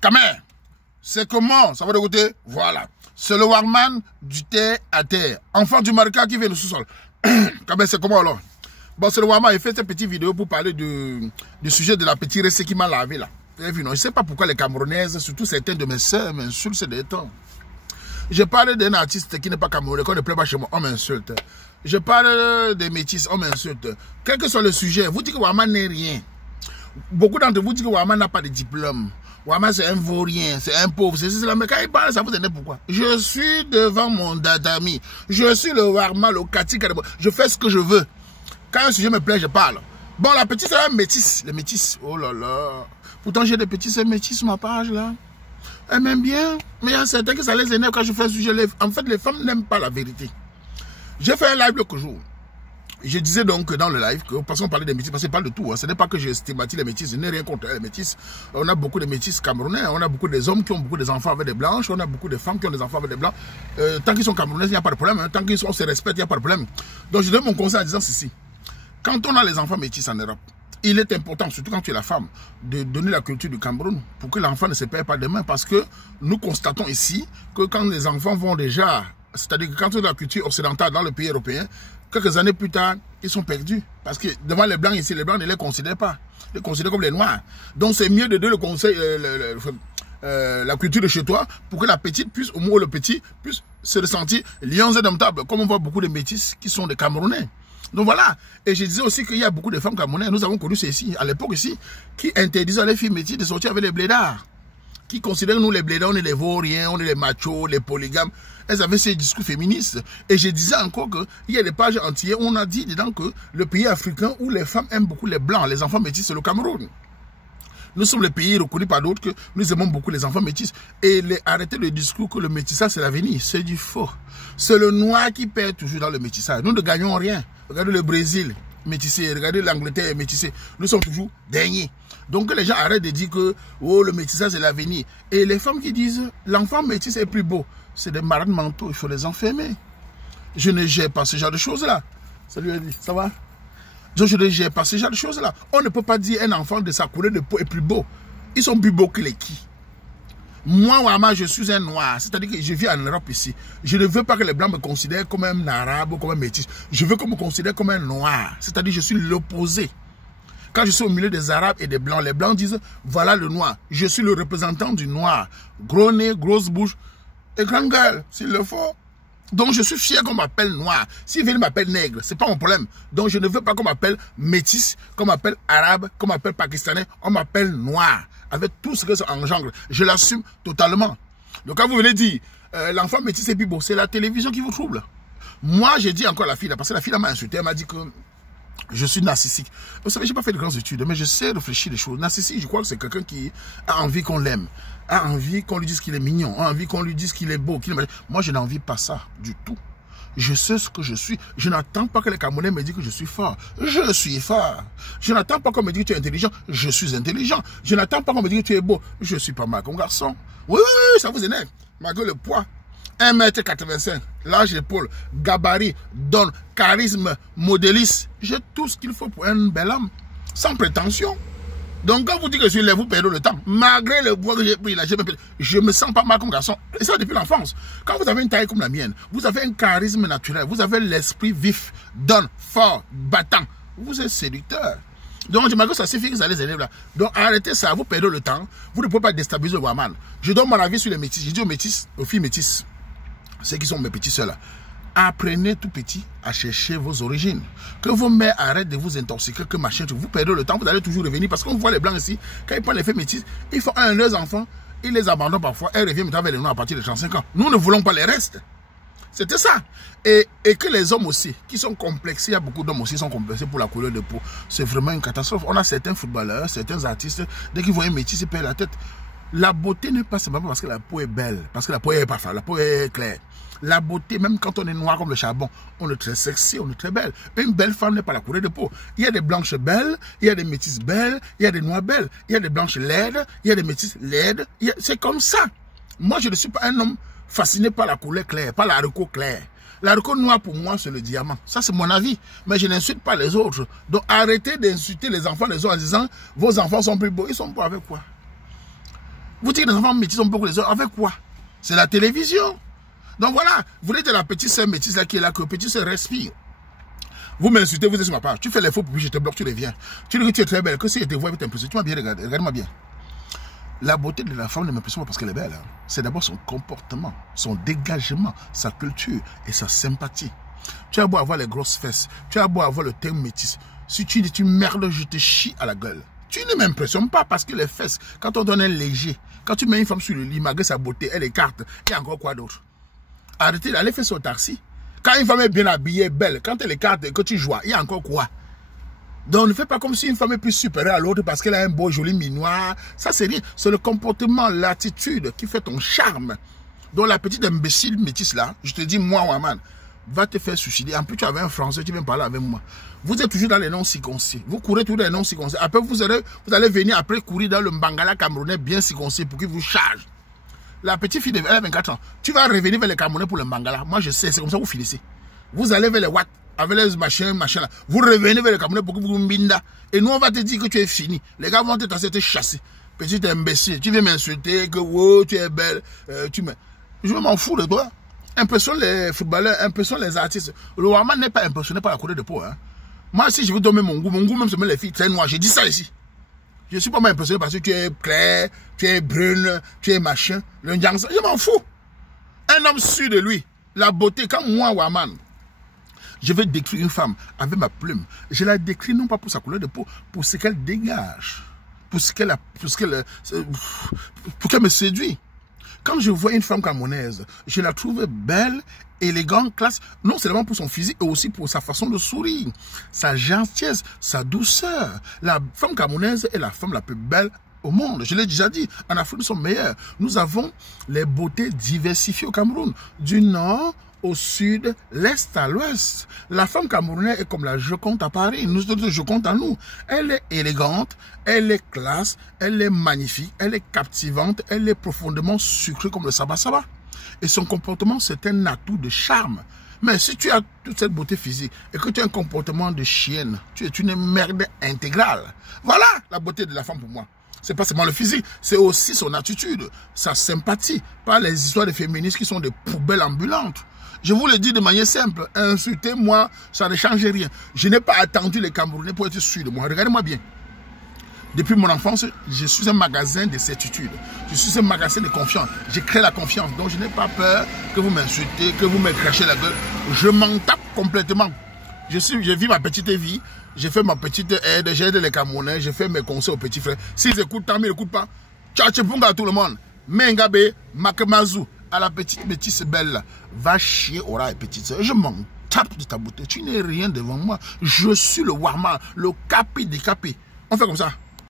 Kamer, c'est comment? Ça va de côté? Voilà. C'est le Warman du terre à terre. Enfant du Marca qui vient du sous-sol. Kamer, c'est comment alors? Bon, c'est le Warman. Il fait cette petite vidéo pour parler du sujet de la petite recette qui m'a lavé là. Vous avez vu, non? Je ne sais pas pourquoi les Camerounaises, surtout certains de mes soeurs, m'insultent ces derniers temps. Je parle d'un artiste qui n'est pas camerounais, qu'on ne plaît pas chez moi, on m'insulte. Je parle des métis, on m'insulte. Quel que soit le sujet, vous dites que Warman n'est rien. Beaucoup d'entre vous disent que Warman n'a pas de diplôme. Warman c'est un vaurien, c'est un pauvre, c'est cela. Mais quand il parle, ça vous énerve pourquoi? Je suis devant mon dadami. Je suis le Warman, le Kati, je fais ce que je veux. Quand un sujet me plaît, je parle. Bon, la petite c'est un métis. Les métis, oh là là. Pourtant, j'ai des petits métis sur ma page là. Elles m'aiment bien. Mais il y a certains que ça les énerve quand je fais un sujet. En fait, les femmes n'aiment pas la vérité. J'ai fait un live l'autre jour. Je disais donc dans le live, parce qu'on parlait des métis, parce qu'on parle de tout. Hein. Ce n'est pas que je stigmatise les métis, je n'ai rien contre les métis. On a beaucoup de métis camerounais, on a beaucoup des hommes qui ont beaucoup des enfants avec des blanches, on a beaucoup de femmes qui ont des enfants avec des blancs. Tant qu'ils sont camerounais, il n'y a pas de problème. Hein. Tant qu'ils se respectent, il n'y a pas de problème. Donc je donne mon conseil en disant ceci. Quand on a les enfants métis en Europe, il est important, surtout quand tu es la femme, de donner la culture du Cameroun pour que l'enfant ne se perd pas demain. Parce que nous constatons ici que quand les enfants vont déjà, c'est-à-dire que quand on a la culture occidentale dans le pays européen, quelques années plus tard, ils sont perdus. Parce que devant les Blancs ici, les Blancs ne les considèrent pas. Ils les considèrent comme les Noirs. Donc c'est mieux de donner le conseil, la culture de chez toi, pour que la petite puisse, au moins le petit, puisse se ressentir lions et domptables. Comme on voit beaucoup de métis qui sont des Camerounais. Donc voilà. Et je disais aussi qu'il y a beaucoup de femmes camerounaises, nous avons connu ceci, à l'époque ici, qui interdisaient à les filles métis de sortir avec les blédards. Qui considèrent nous les blédards, on est les vauriens, on est les machos, les polygames. Elles avaient ces discours féministes. Et je disais encore qu'il y a des pages entières où on a dit dedans que le pays africain où les femmes aiment beaucoup les blancs, les enfants métis, c'est le Cameroun. Nous sommes le pays reconnu par d'autres que nous aimons beaucoup les enfants métis. Et arrêtez le discours que le métissage c'est l'avenir. C'est du faux. C'est le noir qui perd toujours dans le métissage. Nous ne gagnons rien. Regardez le Brésil métissé, regardez l'Angleterre métissé. Nous sommes toujours derniers. Donc que les gens arrêtent de dire que oh, le métissage c'est l'avenir. Et les femmes qui disent l'enfant métis est plus beau, c'est des malades mentaux, il faut les enfermer. Je ne gère pas ce genre de choses-là. Salut Eddie, ça va? Donc je ne gère pas ce genre de choses-là. On ne peut pas dire un enfant de sa couleur de peau est plus beau. Ils sont plus beaux que les qui? Moi, Wama, je suis un noir. C'est-à-dire que je vis en Europe ici. Je ne veux pas que les blancs me considèrent comme un arabe ou comme un métis. Je veux qu'on me considère comme un noir. C'est-à-dire que je suis l'opposé. Quand je suis au milieu des arabes et des blancs, les blancs disent, voilà le noir. Je suis le représentant du noir. Gros nez, grosse bouche et grande gueule, s'il le faut. Donc je suis fier qu'on m'appelle noir. S'ils viennent m'appeler nègre, c'est pas mon problème. Donc je ne veux pas qu'on m'appelle métis, qu'on m'appelle arabe, qu'on m'appelle pakistanais. On m'appelle noir. Avec tout ce que ça engendre. Je l'assume totalement. Donc quand vous venez dire, l'enfant métis est plus beau, c'est la télévision qui vous trouble. Moi, j'ai dit encore à la fille, parce que la fille m'a insulté, elle m'a dit que je suis narcissique. Vous savez, je n'ai pas fait de grandes études, mais je sais réfléchir les choses. Narcissique, je crois que c'est quelqu'un qui a envie qu'on l'aime, a envie qu'on lui dise qu'il est mignon, a envie qu'on lui dise qu'il est beau. Moi, je n'ai envie pas ça du tout. Je sais ce que je suis. Je n'attends pas que les Camerounais me disent que je suis fort. Je suis fort. Je n'attends pas qu'on me dise que tu es intelligent. Je suis intelligent. Je n'attends pas qu'on me dise que tu es beau. Je suis pas mal comme garçon. Oui, ça vous énerve. Malgré le poids. 1,85 m, large épaule, gabarit, donne, charisme, modéliste. J'ai tout ce qu'il faut pour un bel homme. Sans prétention. Donc quand vous dites que je suis là, vous perdez le temps. Malgré le poids que j'ai pris là, je me sens pas mal comme garçon. Et ça depuis l'enfance. Quand vous avez une taille comme la mienne, vous avez un charisme naturel, vous avez l'esprit vif, donne, fort, battant. Vous êtes séducteur. Donc je m'accorde, ça suffit que ça les élève là. Donc arrêtez ça, vous perdez le temps. Vous ne pouvez pas déstabiliser le Warman. Je donne mon avis sur les métis. Je dis aux métis, aux filles métisses, ceux qui sont mes petits soeurs là, apprenez tout petit à chercher vos origines. Que vos mères arrêtent de vous intoxiquer, que machin, vous perdez le temps, vous allez toujours revenir. Parce qu'on voit les blancs ici, quand ils prennent les filles métisses, ils font un de leurs enfants, ils les abandonnent parfois, elles reviennent avec les noirs à partir de 35 ans. Nous ne voulons pas les restes. C'était ça. Et que les hommes aussi, qui sont complexés, il y a beaucoup d'hommes aussi qui sont complexés pour la couleur de peau. C'est vraiment une catastrophe. On a certains footballeurs, certains artistes, dès qu'ils voient un métis, ils perdent la tête. La beauté n'est pas simplement parce que la peau est belle, parce que la peau est parfaite, la peau est claire. La beauté, même quand on est noir comme le charbon, on est très sexy, on est très belle. Une belle femme n'est pas la couleur de peau. Il y a des blanches belles, il y a des métisses belles, il y a des noires belles, il y a des blanches laides, il y a des métisses laides. C'est comme ça. Moi, je ne suis pas un homme fasciné par la couleur claire, par l'haricot clair. L'haricot noir pour moi, c'est le diamant. Ça, c'est mon avis. Mais je n'insulte pas les autres. Donc, arrêtez d'insulter les enfants des autres en disant, vos enfants sont plus beaux. Ils sont beaux avec quoi? Vous dites que les enfants métis sont beaucoup les autres. Avec quoi? C'est la télévision. Donc voilà, vous dites la petite sœur métisse là qui est là, que petite sœur respire. Vous m'insultez, vous êtes sur ma page. Tu fais les faux, puis je te bloque, tu reviens. Tu dis que tu es très belle, que si je te vois, tu m'impressionnes. Tu m'as bien regardé, regarde-moi bien. La beauté de la femme ne m'impressionne pas parce qu'elle est belle. C'est d'abord son comportement, son dégagement, sa culture et sa sympathie. Tu as beau avoir les grosses fesses, tu as beau avoir le teint métis. Si tu dis tu merdes, je te chie à la gueule. Tu ne m'impressionnes pas parce que les fesses, quand on donne un léger, quand tu mets une femme sur le lit, malgré sa beauté, elle écarte. Il y a encore quoi d'autre? Arrêtez d'aller faire son taxi. Quand une femme est bien habillée, belle, quand elle écarte et que tu joues, il y a encore quoi? Donc ne fais pas comme si une femme est plus supérieure à l'autre parce qu'elle a un beau, joli minois. Ça, c'est rien. C'est le comportement, l'attitude qui fait ton charme. Donc la petite imbécile métisse là, je te dis, moi, Waman, va te faire suicider. En plus, tu avais un Français, tu viens parler avec moi. Vous êtes toujours dans les noms circoncis. Vous courez toujours dans les noms circoncis. Après, vous allez venir après courir dans le Mbangala camerounais bien circoncis pour qu'il vous charge. La petite fille, elle a 24 ans. Tu vas revenir vers les Camerounais pour le Mbangala. Moi, je sais, c'est comme ça que vous finissez. Vous allez vers les Watt, avec les machins là. Vous revenez vers les Camerounais pour que vous mbinda. Et nous, on va te dire que tu es fini. Les gars vont te tasser, te chasser. Petit imbécile, tu viens m'insulter, que wow, tu es belle. Je m'en fous de toi. Impressionne les footballeurs, impressionne les artistes. Le Waman n'est pas impressionné par la couleur de peau. Hein. Moi, si je veux donner mon goût même se met les filles très noires. J'ai dit ça ici. Je ne suis pas impressionné parce que tu es clair, tu es brune, tu es machin. Le Ndiangsa, je m'en fous. Un homme sûr de lui, la beauté, quand moi, Waman, je vais décrire une femme avec ma plume, je la décris non pas pour sa couleur de peau, pour ce qu'elle dégage, pour qu'elle me séduit. Quand je vois une femme camerounaise, je la trouve belle, élégante, classe, non seulement pour son physique, mais aussi pour sa façon de sourire, sa gentillesse, sa douceur. La femme camerounaise est la femme la plus belle au monde. Je l'ai déjà dit, en Afrique, nous sommes meilleurs. Nous avons les beautés diversifiées au Cameroun, du nord au sud, l'est à l'ouest. La femme camerounaise est comme la Joconde à Paris. Nous sommes Joconde à nous. Elle est élégante, elle est classe, elle est magnifique, elle est captivante, elle est profondément sucrée comme le saba-saba. Et son comportement, c'est un atout de charme. Mais si tu as toute cette beauté physique et que tu as un comportement de chienne, tu es une merde intégrale. Voilà la beauté de la femme pour moi. C'est pas seulement le physique, c'est aussi son attitude, sa sympathie. Pas les histoires de féministes qui sont des poubelles ambulantes. Je vous le dis de manière simple, insultez-moi, ça ne change rien. Je n'ai pas attendu les Camerounais pour être sûr de moi. Regardez-moi bien. Depuis mon enfance, je suis un magasin de certitude. Je suis un magasin de confiance. J'ai créé la confiance. Donc je n'ai pas peur que vous m'insultez, que vous me crachez la gueule. Je m'en tape complètement. Je vis ma petite vie. J'ai fait ma petite aide. J'aide les Camerounais. J'ai fait mes conseils aux petits frères. S'ils écoutent, tant mieux, ils n'écoutent pas. Tchatchepunga à tout le monde. Mengabe, Makemazu, à la petite métisse belle. Va chier, aura et petite soeur. Je m'en tape de ta beauté. Tu n'es rien devant moi. Je suis le Warman, le capi des capis. On fait comme ça.